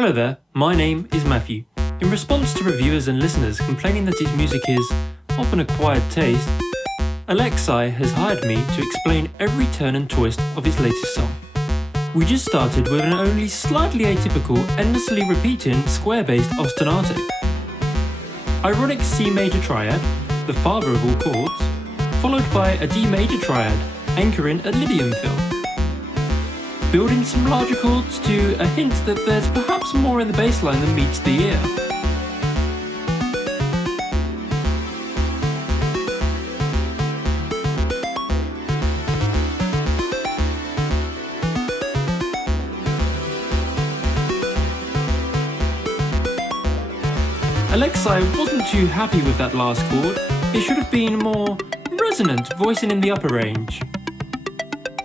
Hello there, my name is Matthew. In response to reviewers and listeners complaining that his music is of an acquired taste, Aleksi has hired me to explain every turn and twist of his latest song. We just started with an only slightly atypical, endlessly repeating, square-based ostinato. Ironic C major triad, the father of all chords, followed by a D major triad, anchoring a Lydian fill. Building some larger chords to a hint that there's perhaps more in the bass line than meets the ear. Aleksi wasn't too happy with that last chord. It should have been more resonant, voicing in the upper range.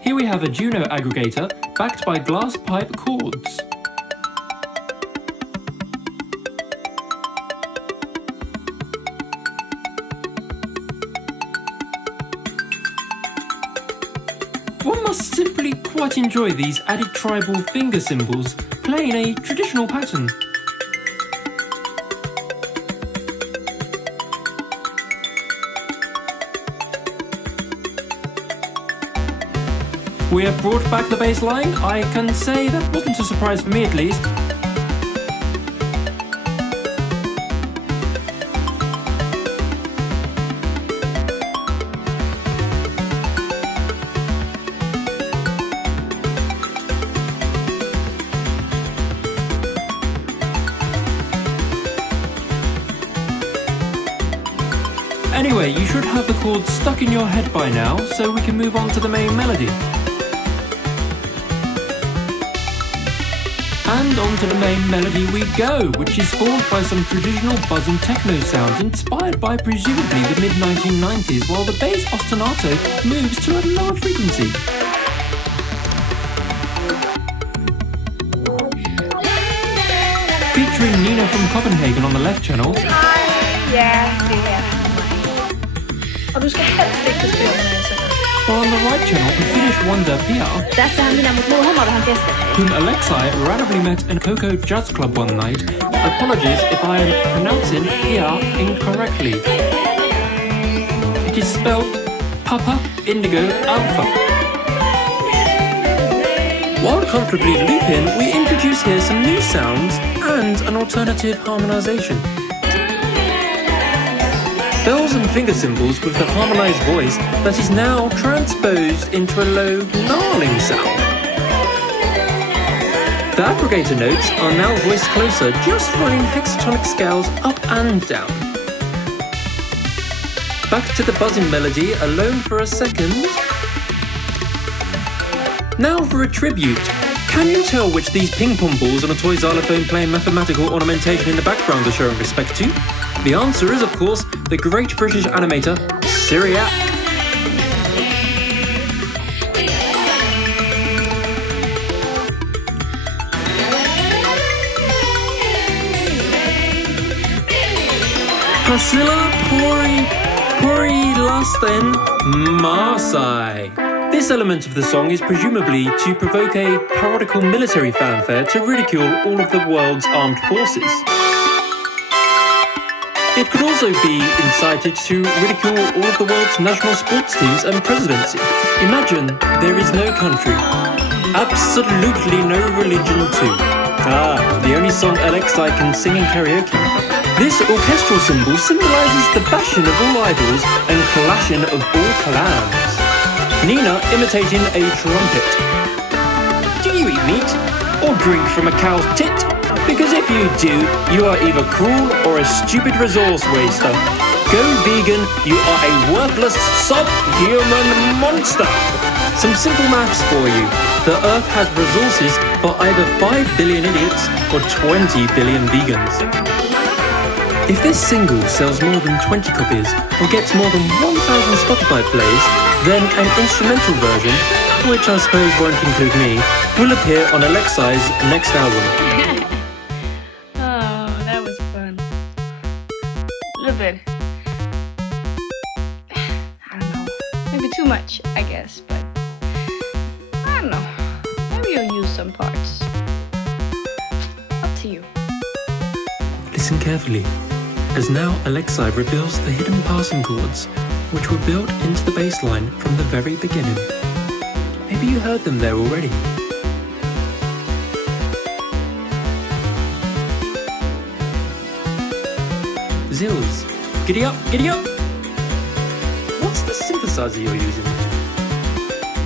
Here we have a Juno aggregator backed by glass pipe chords. One must simply quite enjoy these added tribal finger symbols playing a traditional pattern. We have brought back the bass line. I can say that wasn't a surprise for me at least. Anyway, you should have the chords stuck in your head by now, so we can move on to the main melody. And onto the main melody we go, which is formed by some traditional buzzing techno sounds inspired by presumably the mid-1990s, while the bass ostinato moves to a lower frequency. Featuring Nina from Copenhagen on the left channel. Ja, det her. Og du skal helst ikke spille med det. While on the right channel, the Finnish wonder Pinja, whom Aleksi randomly met in Coco Jazz Club one night. Apologies if I am pronouncing Pinja incorrectly. It is spelled Papa Indigo Alpha. While comfortably looping, we introduce here some new sounds and an alternative harmonization. Bells and finger cymbals with the harmonized voice that is now transposed into a low, gnarling sound. The aggregator notes are now voiced closer, just running hexatonic scales up and down. Back to the buzzing melody, alone for a second. Now for a tribute. Can you tell which these ping-pong balls on a toy xylophone playing mathematical ornamentation in the background are showing respect to? The answer is, of course, the great British animator, Syriac. Pasilla Puri Lasten Marsai. This element of the song is presumably to provoke a parodical military fanfare to ridicule all of the world's armed forces. It could also be incited to ridicule all of the world's national sports teams and presidency. Imagine there is no country, absolutely no religion too. The only song Aleksi can sing in karaoke. This orchestral symbol symbolises the bashing of all idols and clashing of all clans. Nina imitating a trumpet. Do you eat meat or drink from a cow's tit? Because if you do, you are either cruel or a stupid resource waster. Go vegan, you are a worthless subhuman monster. Some simple maths for you. The Earth has resources for either 5 billion idiots or 20 billion vegans. If this single sells more than 20 copies or gets more than 1,000 Spotify plays, then an instrumental version, which I suppose won't include me, will appear on Aleksi's next album. Bit. I don't know. Maybe too much, I guess, but I don't know. Maybe you'll use some parts. I'll to you. Listen carefully, as now Aleksi reveals the hidden passing chords, which were built into the bass line from the very beginning. Maybe you heard them there already. Zills, giddy up, giddy up! What's the synthesizer you're using?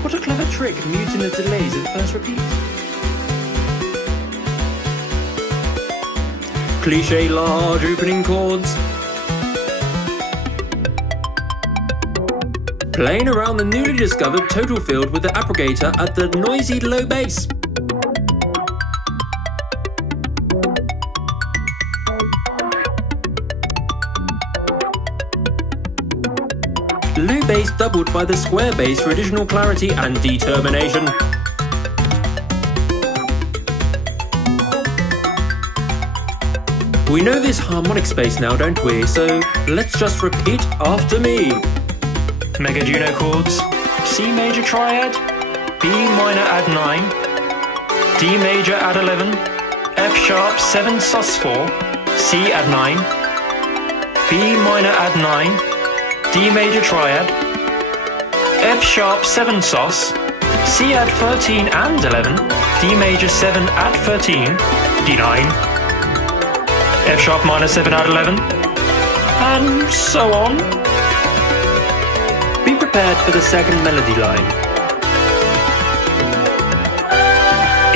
What a clever trick muting the delays at first repeat. Cliché large opening chords. Playing around the newly discovered total field with the approgator at the noisy low bass. Low bass doubled by the square bass for additional clarity and determination. We know this harmonic space now, don't we? So let's just repeat after me. Mega Juno chords, C major triad, B minor add 9, D major add 11, F sharp 7 sus 4, C add 9, B minor add 9, D major triad, F sharp 7 sus, C add 13 and 11, D major 7 add 13, D9, F sharp minor 7 add 11, and so on. Be prepared for the second melody line.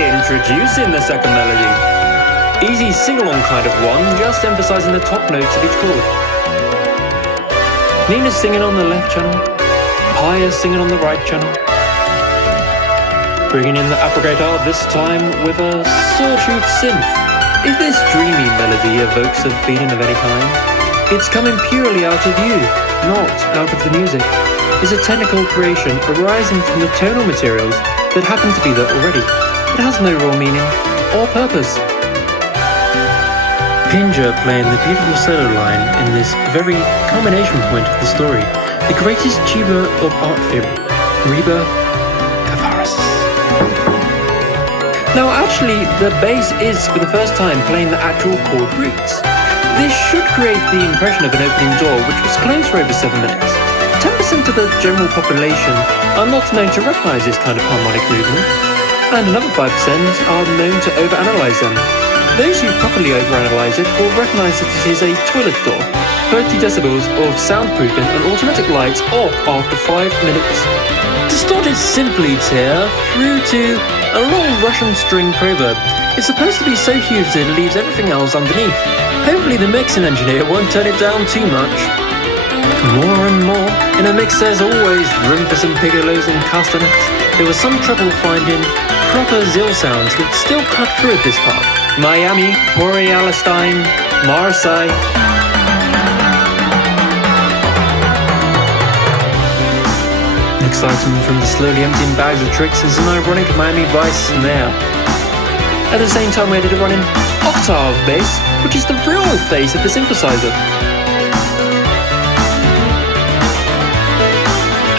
Introducing the second melody. Easy sing-along kind of one, just emphasizing the top notes of each chord. Nina's singing on the left channel, Pia's singing on the right channel. Bringing in the approgator, this time with a sawtooth synth. If this dreamy melody evokes a feeling of any kind, it's coming purely out of you, not out of the music. It's a technical creation arising from the tonal materials that happen to be there already. It has no real meaning or purpose. Pinja playing the beautiful solo line in this very culmination point of the story, the greatest tuba of art theory, rebirth, catharsis. Now actually, the bass is for the first time playing the actual chord roots. This should create the impression of an opening door which was closed for over 7 minutes. 10% of the general population are not known to recognise this kind of harmonic movement, and another 5% are known to overanalyze them. Those who properly overanalyze it will recognise that it is a toilet door, 30 decibels of soundproofing and automatic lights off after 5 minutes. Distorted synth leads here through to a long Russian string proverb. It's supposed to be so huge that it leaves everything else underneath. Hopefully the mixing engineer won't turn it down too much. More and more. In a mix there's always room for some piccolos and castanets. There was some trouble finding proper Zill sounds that still cut through at this part. Miami, Borealstein, Marseille. Next item from the slowly emptying bags of tricks is an ironic Miami Vice snare. At the same time we added a running octave bass, which is the real face of the synthesizer.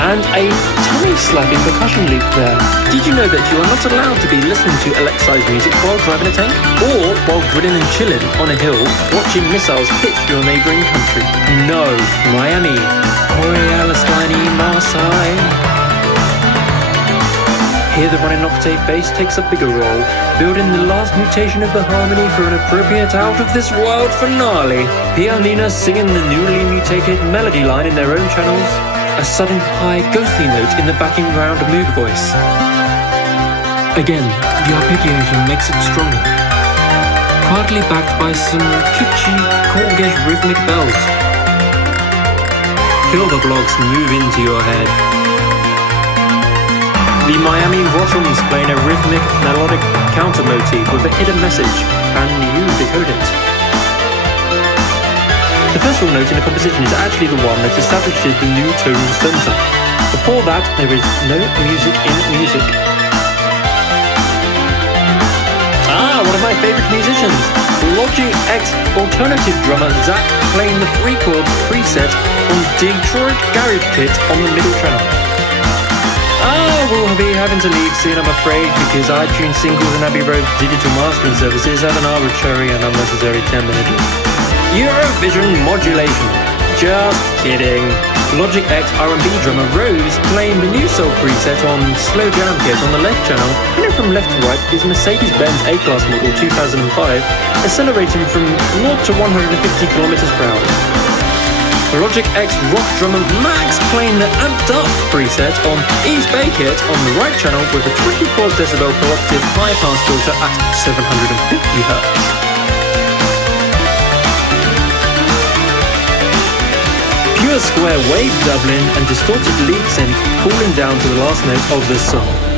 And a tummy-slapping percussion loop there. Did you know that you are not allowed to be listening to Aleksi's music while driving a tank? Or while grilling and chilling on a hill, watching missiles hit your neighbouring country? No, Miami, Borealstein, Marseille. Here the running octave bass takes a bigger role, building the last mutation of the harmony for an appropriate out-of-this-world finale. Pia and Nina singing the newly mutated melody line in their own channels. A sudden high ghostly note in the backing round moog voice. Again, the arpeggiation makes it stronger. Partly backed by some kitschy Korgish rhythmic bells. Feel the blocks move into your head. The Miami Rottums playing a rhythmic, melodic counter motif with a hidden message, and you decode it. The first real note in the composition is actually the one that establishes the new tonal center. Before that, there is no music in music. One of my favourite musicians, Logic X alternative drummer Zach, playing the 3-chord preset on Detroit Garage Pit on the middle channel. We'll be having to leave soon, I'm afraid, because iTunes Singles and Abbey Road digital mastering services have an arbitrary and unnecessary 10-minute Eurovision modulation. Just kidding. Logic X R&B drummer Rose playing the new soul preset on Slow Jam Kit on the left channel, running from left to right is Mercedes-Benz A-Class model 2005, accelerating from 0 to 150 kilometers per hour. Logic X rock drummer Max playing the amped up preset on East Bay Kit on the right channel with a 24 decibel per octave high pass filter at 750 Hz. Pure square wave doubling and distorted lead synth cooling down to the last note of the song.